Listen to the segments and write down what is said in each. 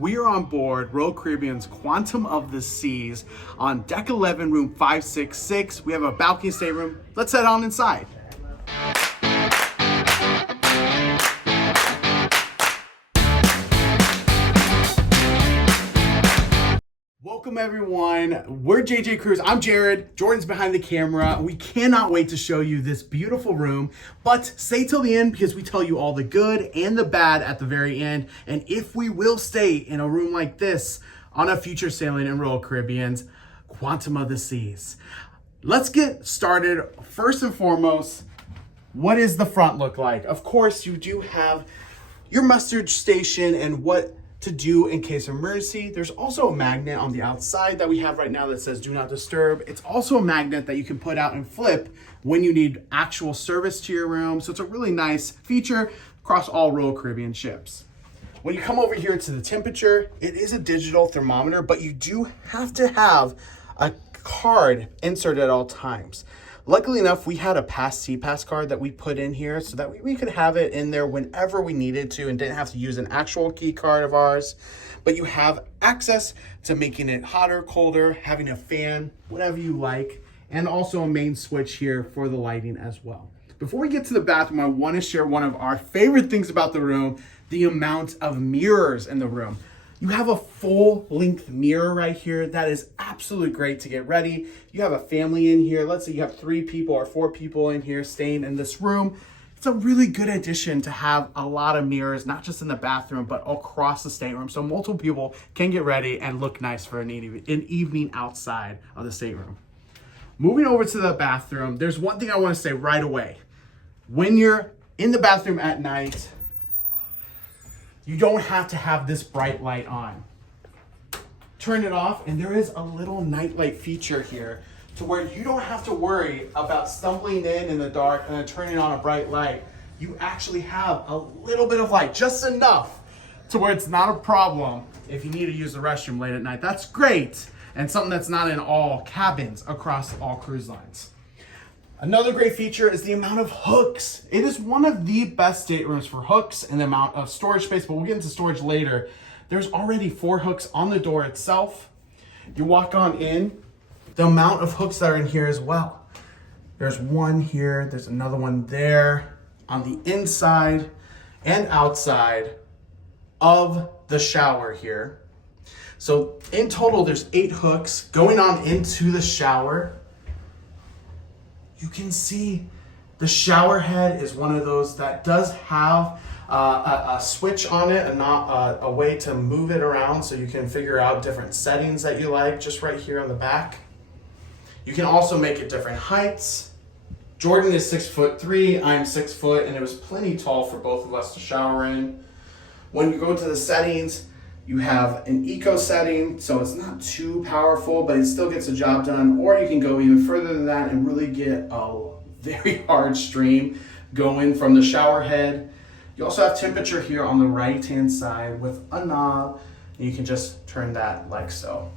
We are on board Royal Caribbean's Quantum of the Seas on deck 11, room 566. We have a balcony stateroom. Let's head on inside. Welcome everyone. We're JJ Cruise. I'm Jared. Jordan's behind the camera. We cannot wait to show you this beautiful room, but stay till the end because we tell you all the good and the bad at the very end, and if we will stay in a room like this on a future sailing in Royal Caribbean's Quantum of the Seas. Let's get started. First and foremost, what does the front look like? Of course, you do have your muster station and what to do in case of emergency. There's also a magnet on the outside that we have right now that says do not disturb. It's also a magnet that you can put out and flip when you need actual service to your room. So it's a really nice feature across all Royal Caribbean ships. When you come over here to the temperature, it is a digital thermometer, but you do have to have a card inserted at all times. Luckily enough, we had a past CPAS card that we put in here so that we could have it in there whenever we needed to and didn't have to use an actual key card of ours. But you have access to making it hotter, colder, having a fan, whatever you like, and also a main switch here for the lighting as well. Before we get to the bathroom, I want to share one of our favorite things about the room, the amount of mirrors in the room. You have a full length mirror right here. That is absolutely great to get ready. You have a family in here. Let's say you have 3 people or 4 people in here staying in this room. It's a really good addition to have a lot of mirrors, not just in the bathroom, but across the stateroom. So multiple people can get ready and look nice for an evening outside of the stateroom. Moving over to the bathroom, there's one thing I want to say right away. When you're in the bathroom at night, you don't have to have this bright light on. Turn it off, and there is a little nightlight feature here to where you don't have to worry about stumbling in the dark and then turning on a bright light. You actually have a little bit of light, just enough to where it's not a problem if you need to use the restroom late at night. That's great, and something that's not in all cabins across all cruise lines. Another great feature is the amount of hooks. It is one of the best staterooms for hooks and the amount of storage space, but we'll get into storage later. There's already 4 hooks on the door itself. You walk on in, the amount of hooks that are in here as well. There's one here, there's another one there, on the inside and outside of the shower here. So in total, there's 8 hooks going on into the shower. You can see the shower head is one of those that does have a switch on it and not a way to move it around, so you can figure out different settings that you like just right here on the back. You can also make it different heights. Jordan is 6'3", I'm 6 foot, and it was plenty tall for both of us to shower in. When you go to the settings, you have an eco setting, so it's not too powerful, but it still gets the job done. Or you can go even further than that and really get a very hard stream going from the shower head. You also have temperature here on the right-hand side with a knob, and you can just turn that like so.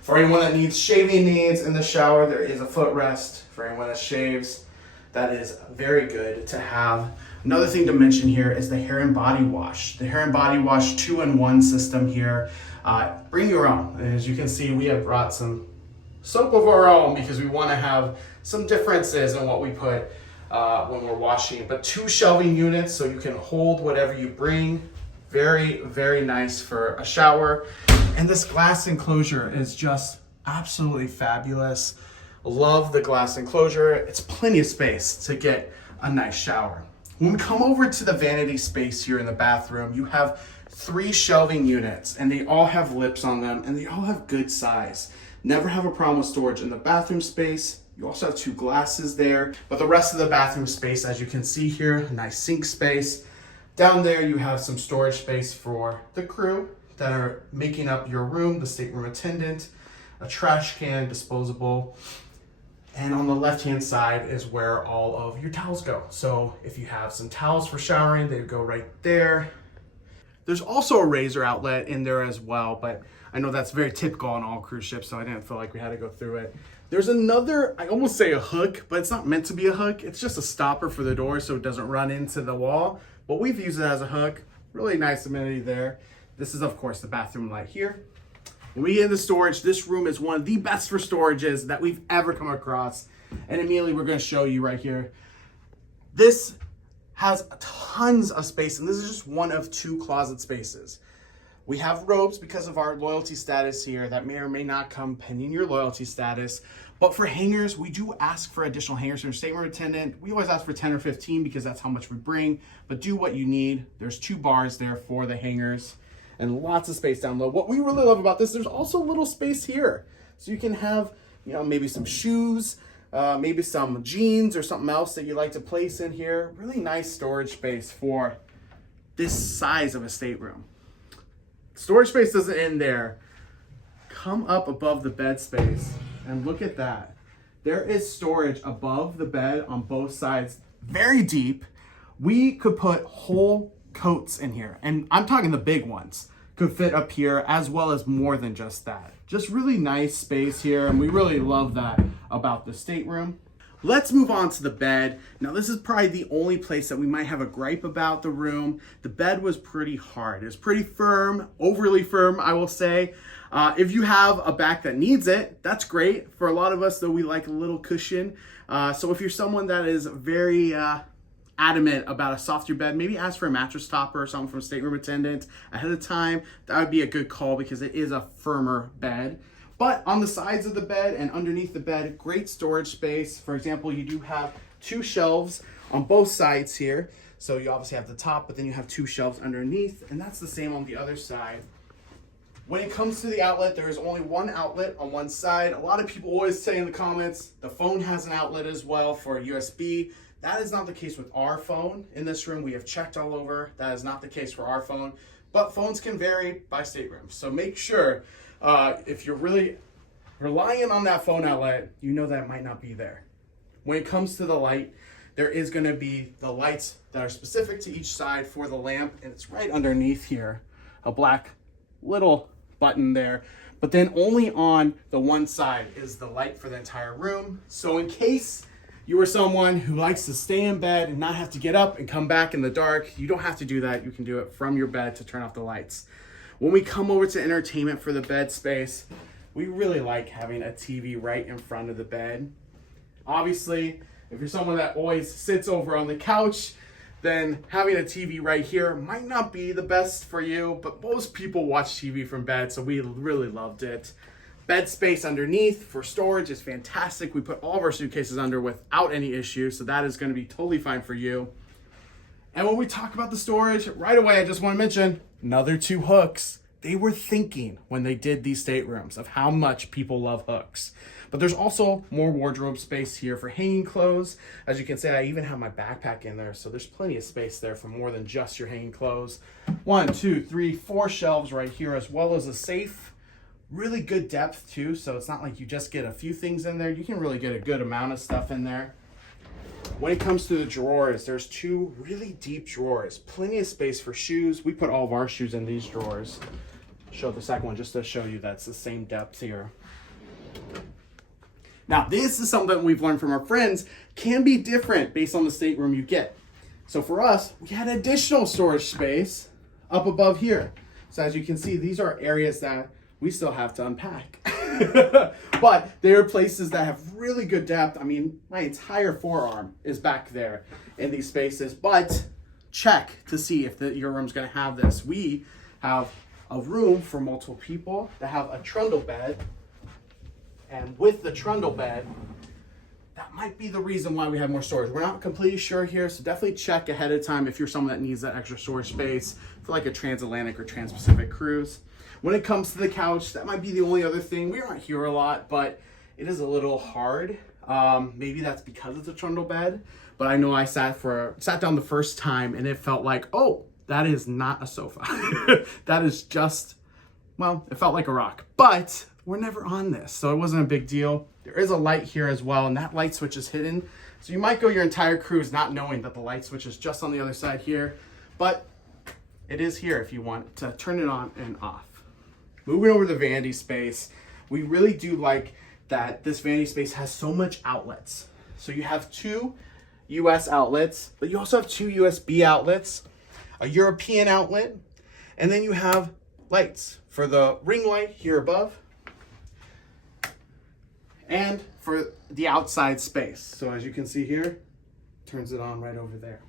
For anyone that needs shaving needs in the shower, there is a footrest. For anyone that shaves, that is very good to have. Another thing to mention here is the hair and body wash. The hair and body wash 2-in-1 system here. Bring your own. And as you can see, we have brought some soap of our own because we want to have some differences in what we put when we're washing. But 2 shelving units so you can hold whatever you bring. Very, very nice for a shower. And this glass enclosure is just absolutely fabulous. Love the glass enclosure. It's plenty of space to get a nice shower. When we come over to the vanity space here in the bathroom, you have 3 shelving units, and they all have lips on them, and they all have good size. Never have a problem with storage in the bathroom space. You also have 2 glasses there, but the rest of the bathroom space, as you can see here, a nice sink space. Down there, you have some storage space for the crew that are making up your room, the stateroom attendant, a trash can, disposable. And on the left-hand side is where all of your towels go. So if you have some towels for showering, they go right there. There's also a razor outlet in there as well, but I know that's very typical on all cruise ships, so I didn't feel like we had to go through it. There's another, I almost say a hook, but it's not meant to be a hook. It's just a stopper for the door so it doesn't run into the wall, but we've used it as a hook. Really nice amenity there. This is, of course, the bathroom light here. When we get into storage, this room is one of the best for storages that we've ever come across. And immediately we're going to show you right here. This has tons of space, and this is just one of 2 closet spaces. We have robes because of our loyalty status here that may or may not come pending your loyalty status. But for hangers, we do ask for additional hangers from your stateroom attendant. We always ask for 10 or 15 because that's how much we bring, but do what you need. There's 2 bars there for the hangers and lots of space down low. What we really love about this, there's also a little space here. So you can have, maybe some shoes, maybe some jeans or something else that you like to place in here. Really nice storage space for this size of a stateroom. Storage space doesn't end there. Come up above the bed space and look at that. There is storage above the bed on both sides, very deep. We could put whole coats in here, and I'm talking the big ones could fit up here, as well as more than just that. Just really nice space here, and we really love that about the stateroom. Let's move on to the bed. Now, this is probably the only place that we might have a gripe about the room. The bed was pretty hard. It was pretty firm, overly firm, I will say. If you have a back that needs it, that's great. For a lot of us, though, we like a little cushion. So if you're someone that is very adamant about a softer bed, maybe ask for a mattress topper or something from a stateroom attendant ahead of time. That would be a good call because it is a firmer bed. But on the sides of the bed and underneath the bed, great storage space. For example, you do have 2 shelves on both sides here. So you obviously have the top, but then you have 2 shelves underneath, and that's the same on the other side. When it comes to the outlet, there is only 1 outlet on one side. A lot of people always say in the comments, the phone has an outlet as well for USB. That is not the case with our phone in this room. We have checked all over. That is not the case for our phone, but phones can vary by stateroom. So make sure if you're really relying on that phone outlet, you know that it might not be there. When it comes to the light, there is going to be the lights that are specific to each side for the lamp, and it's right underneath here, a black little button there. But then only on the one side is the light for the entire room. So in case you are someone who likes to stay in bed and not have to get up and come back in the dark, you don't have to do that. You can do it from your bed to turn off the lights. When we come over to entertainment for the bed space, we really like having a TV right in front of the bed. Obviously, if you're someone that always sits over on the couch, then having a TV right here might not be the best for you, but most people watch TV from bed, so we really loved it. Bed space underneath for storage is fantastic. We put all of our suitcases under without any issue, so that is going to be totally fine for you. And when we talk about the storage, right away, I just want to mention another 2 hooks. They were thinking when they did these staterooms of how much people love hooks. But there's also more wardrobe space here for hanging clothes. As you can see, I even have my backpack in there, so there's plenty of space there for more than just your hanging clothes. 1, 2, 3, 4 shelves right here, as well as a safe. Really good depth too, so it's not like you just get a few things in there. You can really get a good amount of stuff in there. When it comes to the drawers, there's 2 really deep drawers. Plenty of space for shoes. We put all of our shoes in these drawers. Show the second one just to show you that's the same depth here. Now, this is something we've learned from our friends can be different based on the stateroom you get. So for us, we had additional storage space up above here. So as you can see, these are areas that we still have to unpack. But there are places that have really good depth. I mean, my entire forearm is back there in these spaces, but check to see if your room's gonna have this. We have a room for multiple people that have a trundle bed, and with the trundle bed, that might be the reason why we have more storage. We're not completely sure here, so definitely check ahead of time if you're someone that needs that extra storage space for like a transatlantic or trans-Pacific cruise. When it comes to the couch, that might be the only other thing. We aren't here a lot, but it is a little hard. Maybe that's because it's a trundle bed, but I know I sat down the first time and it felt like, oh, that is not a sofa. That is just, well, it felt like a rock, but we're never on this, so it wasn't a big deal. There is a light here as well, and that light switch is hidden. So you might go your entire cruise not knowing that the light switch is just on the other side here, but it is here if you want to turn it on and off. Moving over to the vanity space, we really do like that this vanity space has so much outlets. So you have 2 US outlets, but you also have 2 USB outlets, a European outlet, and then you have lights for the ring light here above and for the outside space. So as you can see here, turns it on right over there.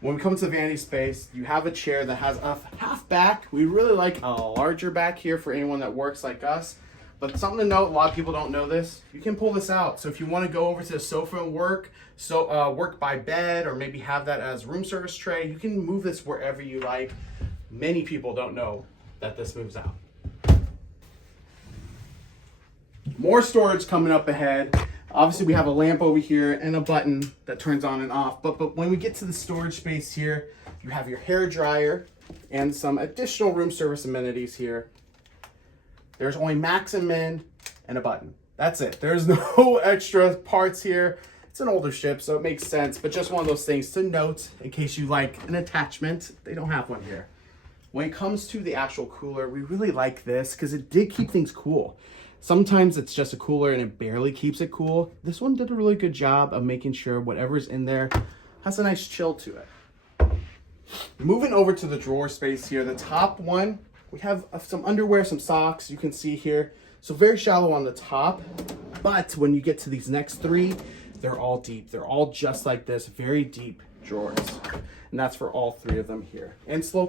When we come to the vanity space, you have a chair that has a half back. We really like a larger back here for anyone that works like us. But something to note, a lot of people don't know this, you can pull this out. So if you want to go over to the sofa and work, work by bed, or maybe have that as room service tray, you can move this wherever you like. Many people don't know that this moves out. More storage coming up ahead. Obviously we have a lamp over here and a button that turns on and off. But when we get to the storage space here, you have your hair dryer and some additional room service amenities here. There's only max and min and a button. That's it. There's no extra parts here. It's an older ship, so it makes sense, but just one of those things to note in case you like an attachment. They don't have one here. When it comes to the actual cooler, we really like this because it did keep things cool. Sometimes it's just a cooler and it barely keeps it cool. This one did a really good job of making sure whatever's in there has a nice chill to it. Moving over to the drawer space here, the top one, we have some underwear, some socks, you can see here. So very shallow on the top, but when you get to these next three, they're all deep. They're all just like this, very deep drawers. And that's for all three of them here. And slow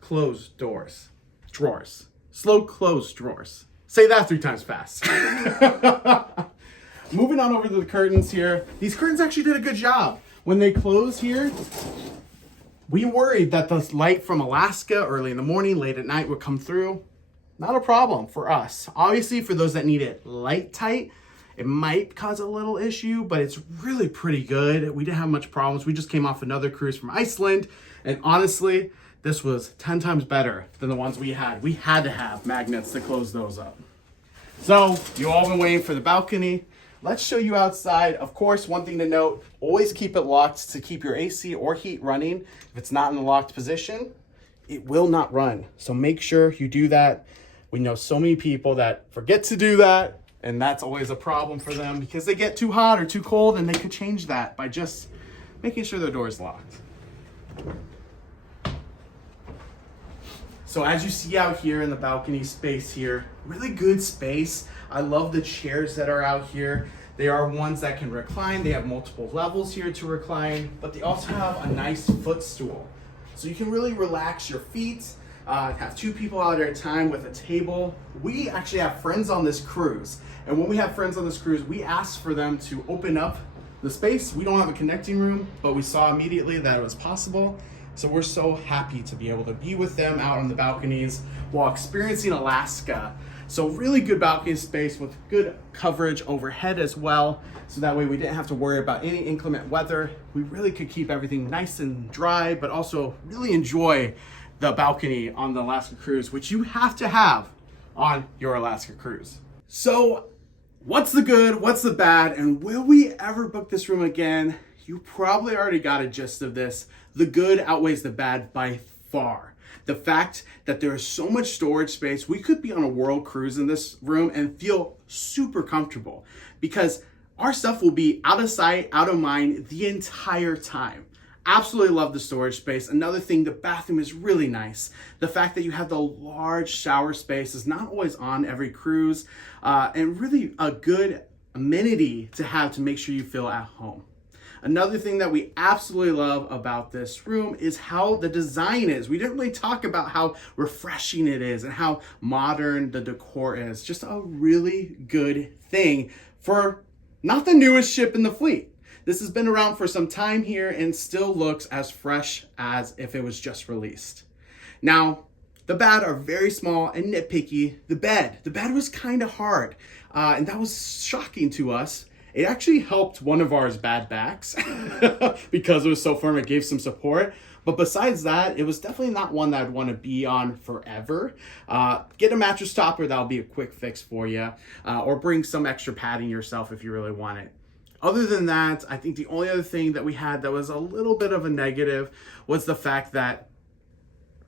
closed drawers. Slow closed drawers. Say that 3 times fast. Moving on over to the curtains here. These curtains actually did a good job. When they close here, we worried that the light from Alaska early in the morning, late at night would come through. Not a problem for us. Obviously, for those that need it light tight, it might cause a little issue, but it's really pretty good. We didn't have much problems. We just came off another cruise from Iceland, and honestly, this was 10 times better than the ones we had. We had to have magnets to close those up. So, you all been waiting for the balcony. Let's show you outside. Of course, one thing to note, always keep it locked to keep your AC or heat running. If it's not in the locked position, it will not run. So make sure you do that. We know so many people that forget to do that, and that's always a problem for them because they get too hot or too cold, and they could change that by just making sure their door is locked. So as you see out here in the balcony space here, really good space. I love the chairs that are out here. They are ones that can recline. They have multiple levels here to recline, but they also have a nice footstool. So you can really relax your feet, have 2 people out at a time with a table. We actually have friends on this cruise. And when we have friends on this cruise, we ask for them to open up the space. We don't have a connecting room, but we saw immediately that it was possible. So we're so happy to be able to be with them out on the balconies while experiencing Alaska. So really good balcony space with good coverage overhead as well. So that way we didn't have to worry about any inclement weather. We really could keep everything nice and dry, but also really enjoy the balcony on the Alaska cruise, which you have to have on your Alaska cruise. So what's the good, what's the bad, and will we ever book this room again? You probably already got a gist of this. The good outweighs the bad by far. The fact that there is so much storage space, we could be on a world cruise in this room and feel super comfortable because our stuff will be out of sight, out of mind the entire time. Absolutely love the storage space. Another thing, the bathroom is really nice. The fact that you have the large shower space is not always on every cruise, and really a good amenity to have to make sure you feel at home. Another thing that we absolutely love about this room is how the design is. We didn't really talk about how refreshing it is and how modern the decor is. Just a really good thing for not the newest ship in the fleet. This has been around for some time here and still looks as fresh as if it was just released. Now, the bad are very small and nitpicky. The bed was kind of hard, and that was shocking to us. It actually helped one of ours bad backs because it was so firm, it gave some support. But besides that, it was definitely not one that I'd want to be on forever. Get a mattress topper, that'll be a quick fix for you. Or bring some extra padding yourself if you really want it. Other than that, I think the only other thing that we had that was a little bit of a negative was the fact that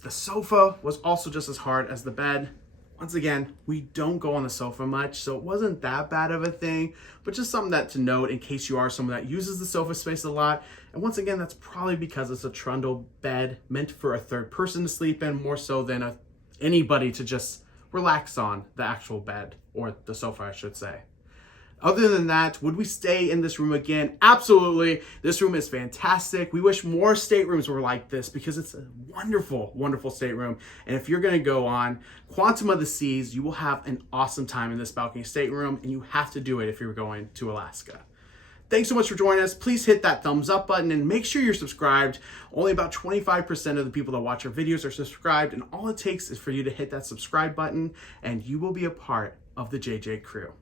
the sofa was also just as hard as the bed. Once again, we don't go on the sofa much, so it wasn't that bad of a thing, but just something that to note in case you are someone that uses the sofa space a lot. And once again, that's probably because it's a trundle bed meant for a third person to sleep in, more so than anybody to just relax on the actual bed, or the sofa, I should say. Other than that, would we stay in this room again? Absolutely. This room is fantastic. We wish more staterooms were like this because it's a wonderful, wonderful stateroom. And if you're going to go on Quantum of the Seas, you will have an awesome time in this balcony stateroom, and you have to do it if you're going to Alaska. Thanks so much for joining us. Please hit that thumbs up button and make sure you're subscribed. Only about 25% of the people that watch our videos are subscribed, and all it takes is for you to hit that subscribe button, and you will be a part of the JJ crew.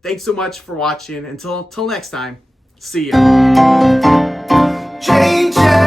Thanks so much for watching. Until next time, see ya. JJ.